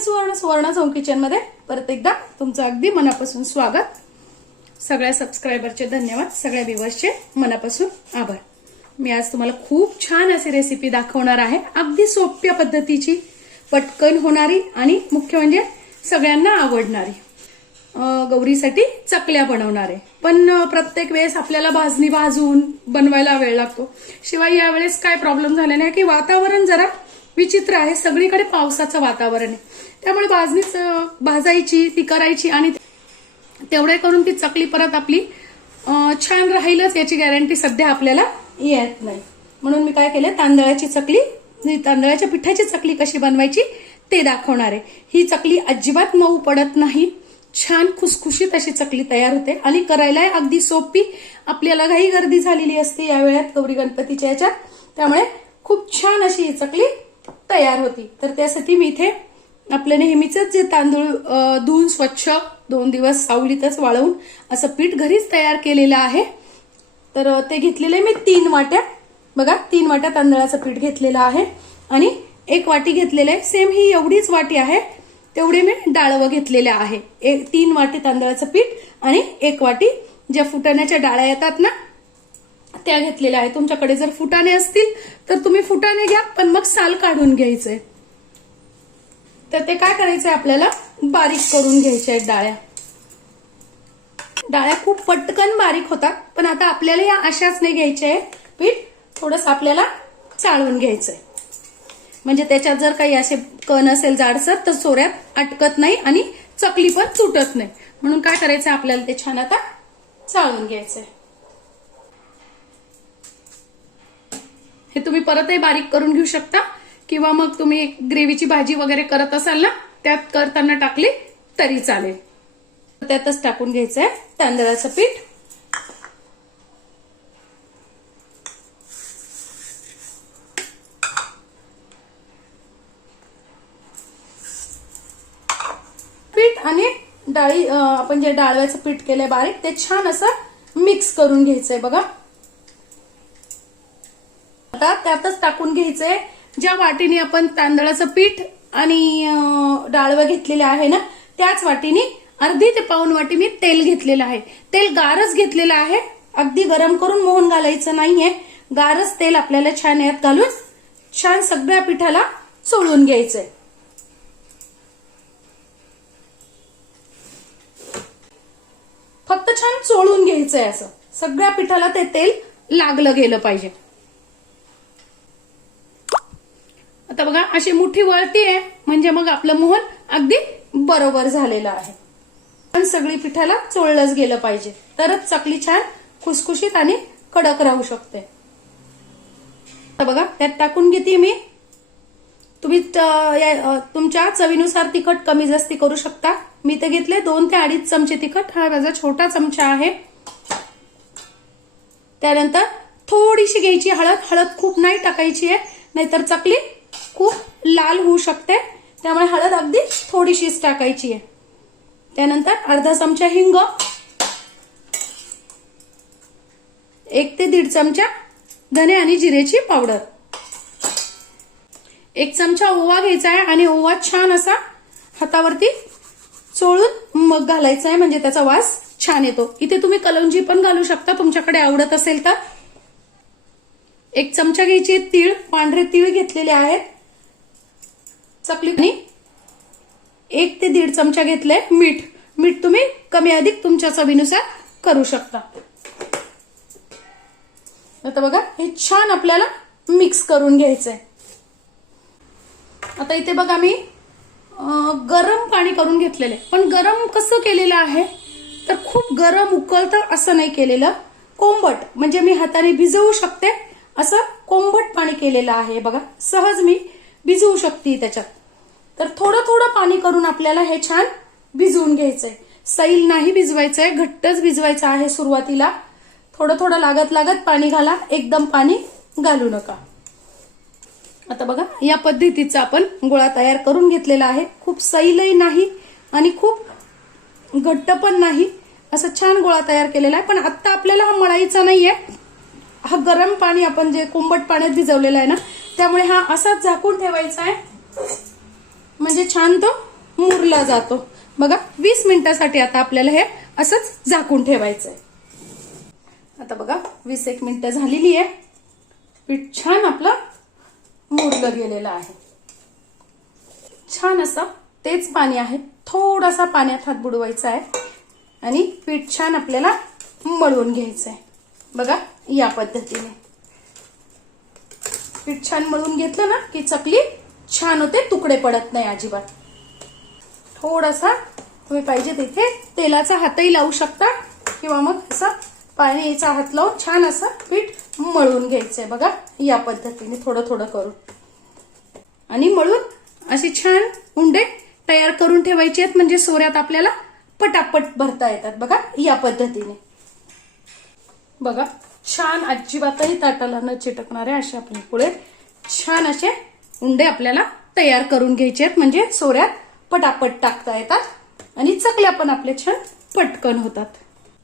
मी सुवर्ण सुवर्ण चौक किचनमध्ये परत एकदा तुमचं अगदी मनापासून स्वागत. सगळ्या सबस्क्रायबरचे धन्यवाद सगळ्या व्ह्युअर्सचे मनापासून आभार. मी आज तुम्हाला खूप छान अशी रेसिपी दाखवणार आहे. अगदी सोप्या पद्धतीची पटकन होणारी आणि मुख्य म्हणजे सगळ्यांना आवडणारी. गौरीसाठी चकल्या बनवणारे पण प्रत्येक वेळेस आपल्याला भाजणी भाजून बनवायला वेळ लागतो. शिवाय यावेळेस काय प्रॉब्लेम झालेला नाही की वातावरण जरा विचित्र आहे. सगळीकडे पावसाचं वातावरण आहे. त्यामुळे भाजणीच भाजायची ती करायची आणि तेवढे करून ती चकली परत आपली छान राहीलच याची गॅरंटी सध्या आपल्याला येत नाही. म्हणून मी काय केलं तांदळाची चकली तांदळाच्या पिठाची चकली कशी बनवायची ते दाखवणार आहे. ही चकली अजिबात मऊ पडत नाही. छान खुसखुशीत अशी चकली तयार होते. आणि करायला अगदी सोपी. आपल्याला घाई गर्दी झालेली असते या वेळात गौरी गणपतीच्या याच्यात. त्यामुळे खूप छान अशी ही चकली तयार होती. तर त्यासाठी मी इथे आपलं नेहमीच जे तांदूळ धुवून स्वच्छ दोन दिवस सावलीतच वाळवून असं पीठ घरीच तयार केलेलं आहे. तर ते घेतलेलं आहे मी तीन वाट्या. बघा तीन वाट्या तांदळाचं पीठ घेतलेलं आहे. आणि एक वाटी घेतलेलं आहे सेम ही एवढीच वाटी आहे तेवढे मी डाळवं घेतलेल्या आहे. एक तीन वाटी तांदळाचं पीठ आणि एक वाटी ज्या फुटाण्याच्या डाळ्या येतात ना त्या घेतलेल्या आहे तुमच्याकडे जर फुटाणे असतील तर तुम्ही फुटाणे घ्या पण मग साल काढून घ्यायचंय तर ते काय करायचंय आपल्याला? बारीक करून घ्यायच्या आहेत डाळ्या. डाळ्या खूप पटकन बारीक होतात पण आता आपल्याला या अशाच नाही घ्यायच्या आहेत पीठ थोडस आपल्याला चाळून घ्यायचंय. म्हणजे त्याच्यात जर काही असे कण असेल जाडसर तर सोऱ्यात अटकत नाही आणि चकली पण तुटत नाही. म्हणून काय करायचं आपल्याला ते छान आता चाळून घ्यायचंय. हे तुम्ही परतही बारीक करून घेऊ शकता. किंवा मग तुम्ही ग्रेव्हीची भाजी वगैरे करत असाल ना त्यात करताना टाकली तरी चालेल. त्यातच टाकून घ्यायचंय तांदळाचं पीठ. पीठ आणि डाळी आपण जे डाळव्याचं पीठ केलंय बारीक ते छान असं मिक्स करून घ्यायचंय बघा. आता त्यातच टाकून घ्यायचंय. ज्या वाटीने आपण तांदळाचं पीठ आणि डाळवं घेतलेलं आहे ना त्याच वाटीने अर्धी ते पाऊन वाटी मी तेल घेतलेलं आहे. तेल गारच घेतलेलं आहे. अगदी गरम करून मोहन घालायचं नाहीये. गारच तेल आपल्याला छान यात घालून छान सगळ्या पिठाला चोळून घ्यायचंय. फक्त छान चोळून घ्यायचंय असं. सगळ्या पिठाला ते तेल लागलं गेलं पाहिजे. आता बघा अशी मुठी वळती आहे म्हणजे मग आपलं मोहन अगदी बरोबर झालेलं आहे. पण सगळी पिठाला चोळलंच गेलं पाहिजे. तरच चकली छान खुसखुशीत आणि कडक राहू शकते. आता बघा त्यात टाकून घेते मी. तुम्ही तुमच्या चवीनुसार तिखट कमी जास्ती करू शकता. मी तर घेतले दोन ते अडीच चमचे तिखट. हा माझा छोटा चमचा आहे. त्यानंतर थोडीशी घ्यायची हळद. हळद खूप नाही टाकायची आहे. नाहीतर चकली खूप लाल होऊ शकते. त्यामुळे हळद अगदी थोडीशीच टाकायची आहे. त्यानंतर अर्धा चमचा हिंग एक ते दीड चमचा धने आणि जिरेची पावडर. एक चमचा ओवा घ्यायचा आहे आणि ओवा छान असा हातावरती चोळून मग घालायचा आहे. म्हणजे त्याचा वास छान येतो. इथे तुम्ही कलौंजी पण घालू शकता. तुमच्याकडे आवडत असेल तर. एक चमचा घ्यायची तीळ पांढरे तीळ घेतलेले आहेत. चकली एक ते दीड चमचा घेतले मीठ. मीठ तुम्ही कमी अधिक तुमच्या चवीनुसार करू शकता. आता बघा हे छान आपल्याला मिक्स करून घ्यायचंय. आता इथे बघा मी गरम पाणी करून घेतलेले पण गरम कसं केलेलं आहे? तर खूप गरम उकळतं असं नाही केलेलं. कोंबट म्हणजे मी हाताने भिजवू शकते असं कोंबट पाणी केलेलं आहे. बघा सहज मी भिजवू शकते त्याच्यात. तर थोडं थोडं पाणी करून आपल्याला हे छान भिजवून घ्यायचंय. सैल नाही भिजवायचंय घट्टच भिजवायचं आहे सुरुवातीला. थोडं थोडं लागत लागत पाणी घाला एकदम पाणी घालू नका. आता बघा या पद्धतीचा आपण गोळा तयार करून घेतलेला आहे. खूप सैलही नाही आणि खूप घट्ट पण नाही. असं छान गोळा तयार केलेला आहे. पण आता आपल्याला हा मळायचा नाहीये. हा गरम पाणी आपण जे कोंबट पाण्यात भिजवलेला आहे ना त्यामुळे हा असाच झाकून ठेवायचा आहे. म्हणजे छान तो मुरला जातो. बघा वीस मिनिटासाठी आता आपल्याला हे असंच झाकून ठेवायचं आहे आता बघा वीस एक मिनिटं झालेली आहे. पीठ छान आपलं मुरलं गेलेलं आहे. छान असं तेच पाणी आहे. थोडासा पाण्यात हात बुडवायचा आहे. आणि पीठ छान आपल्याला मळवून घ्यायचं आहे बघा या पद्धतीने. पीठ छान मळून घेतलं ना की चकली छान होते तुकडे पडत नाही अजिबात. थोडासा तुम्ही पाहिजे तिथे तेलाचा हातही लावू शकता किंवा मग असं पाण्याचा हात लावून छान असं पीठ मळून घ्यायचंय. बघा या पद्धतीने थोडं थोडं करून. आणि मळून असे छान उंडे तयार करून ठेवायचे आहेत. म्हणजे सोऱ्यात आपल्याला पटापट भरता येतात. बघा या पद्धतीने. बघा छान अजिबातही ताटाला न चिटकणारे असे आपले पुढे छान असे उंडे आपल्याला तयार करून घ्यायचे आहेत. म्हणजे सोऱ्यात पटापट टाकता येतात आणि चकल्या पण आपले छान पटकन होतात.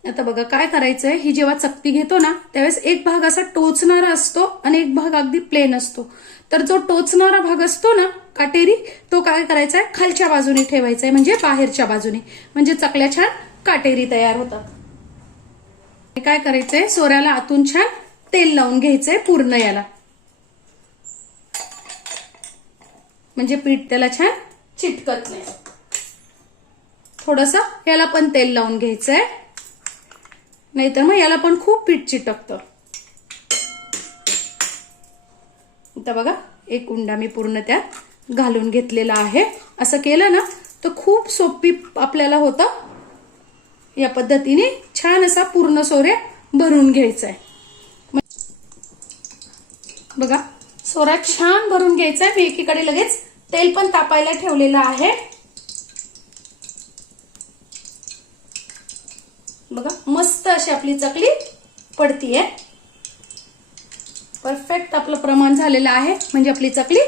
आता बघा काय करायचंय? ही जेव्हा चकती घेतो ना त्यावेळेस एक भाग असा टोचणारा असतो आणि एक भाग अगदी प्लेन असतो. तर जो टोचणारा भाग असतो ना काटेरी तो काय करायचा आहे खालच्या बाजूने ठेवायचा आहे म्हणजे बाहेरच्या बाजूने. म्हणजे चकल्या छान काटेरी तयार होतात. काय करायचंय? सोऱ्याला आतून छान तेल लावून घ्यायचंय पूर्ण याला. म्हणजे पीठ त्याला छान चिटकत नाही. थोडस याला पण तेल लावून घ्यायचंय. नाहीतर मग याला पण खूप पीठ चिटकतं. आता बघा एक उंडा मी पूर्ण त्यात घालून घेतलेला आहे. असं केलं ना तर खूप सोपी आपल्याला होतं. या पद्धतीने छान असा पूर्ण सोऱ्या भरून घ्यायचा आहे बघा सोरा छान भरून घ्यायचा आहे मी एकीकडे लगेच तेल पण तापायला ठेवलेलं आहे. बघा मस्त अशी आपली चकली पडतीये. परफेक्ट आपलं प्रमाण झालेलं आहे. म्हणजे आपली चकली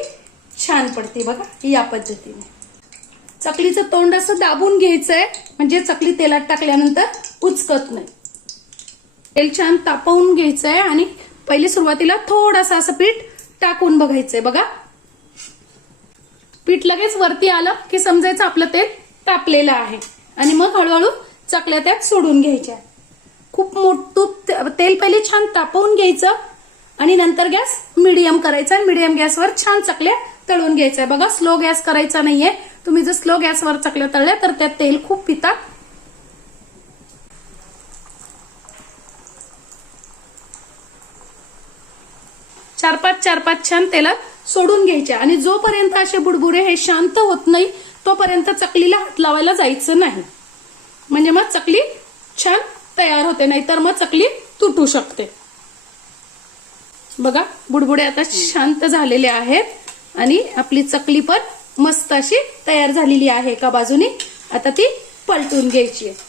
छान पडते बघा या पद्धतीने. चकलीचं तोंड असं दाबून घ्यायचंय. म्हणजे चकली तेलात टाकल्यानंतर उचकत नाही. तेल छान तापवून घ्यायचंय आणि पहिले सुरुवातीला थोडासा असं पीठ टाकून बघायचंय बघा. पीठ लगेच वरती आलं की समजायचं आपलं तेल तापलेलं आहे. आणि मग हळूहळू चकल्या त्यात सोडून घ्यायच्या. खूप मोठं तेल पहिले छान तापवून घ्यायचं आणि नंतर गॅस मिडियम करायचा. आणि मिडियम गॅसवर छान चकल्या तळून घ्यायचं आहे बघा स्लो गॅस करायचा नाहीये. तुम्ही जर स्लो गॅसवर चकल्या तळल्या तर त्यात तेल खूप पितात चार पाच चार पाच छान तेलात सोडून घ्यायचे. आणि जोपर्यंत असे बुडबुडे हे शांत होत नाही तोपर्यंत चकलीला हात लावायला जायचं नाही. म्हणजे मग चकली छान तयार होते नाहीतर मग चकली तुटू शकते. बघा बुडबुडे आता शांत झालेले आहेत. आणि आपली चकली पण मस्त अशी तयार झालेली आहे एका बाजूनी. आता ती पलटून घ्यायची आहे.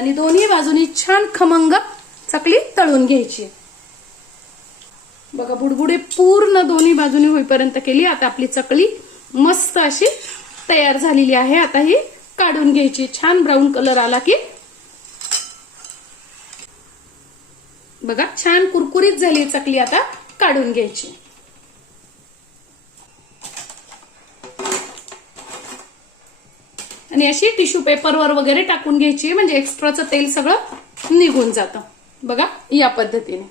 आणि दोन्ही बाजूनी छान खमंग चकली तळून घ्यायची बघा बुडबुडे पूर्ण दोन्ही बाजूनी होईपर्यंत केली. आता आपली चकली मस्त अशी तयार झालेली आहे. आता ही काढून घ्यायची. छान ब्राऊन कलर आला की. बघा छान कुरकुरीत झाली चकली आता काढून घ्यायची. आणि अशी टिश्यू पेपरवर वगैरे टाकून घ्यायची म्हणजे एक्स्ट्राचं तेल सगळं निघून जातं. बघा या पद्धतीने.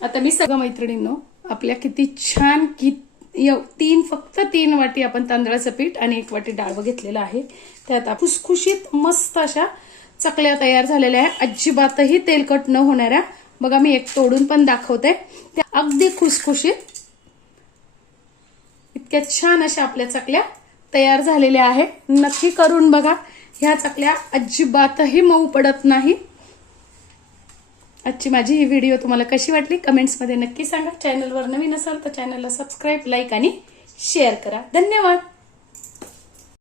आता मी सगळं मैत्रिणींनो आपल्या किती छान की तीन फक्त तीन वाटी आपण तांदळाचं पीठ आणि एक वाटी डाळ घेतलेलं आहे. त्यात खुसखुशीत मस्त अशा चकल्या तयार झालेल्या आहे अजिबातही तेलकट न होणाऱ्या. बघा मी एक तोडून पण दाखवते. त्या अगदी खुसखुशीत इतक्या छान अशा आपल्या चकल्या तयार झालेल्या आहे नक्की करून बघा. ह्या चकल्या अजिबातही मऊ पडत नाही. आजची माझी ही व्हिडिओ तुम्हाला कशी वाटली? कमेंट्समध्ये नक्की सांगा. चॅनलवर नवीन असाल तर चॅनलला सबस्क्राईब लाईक आणि शेअर करा. धन्यवाद!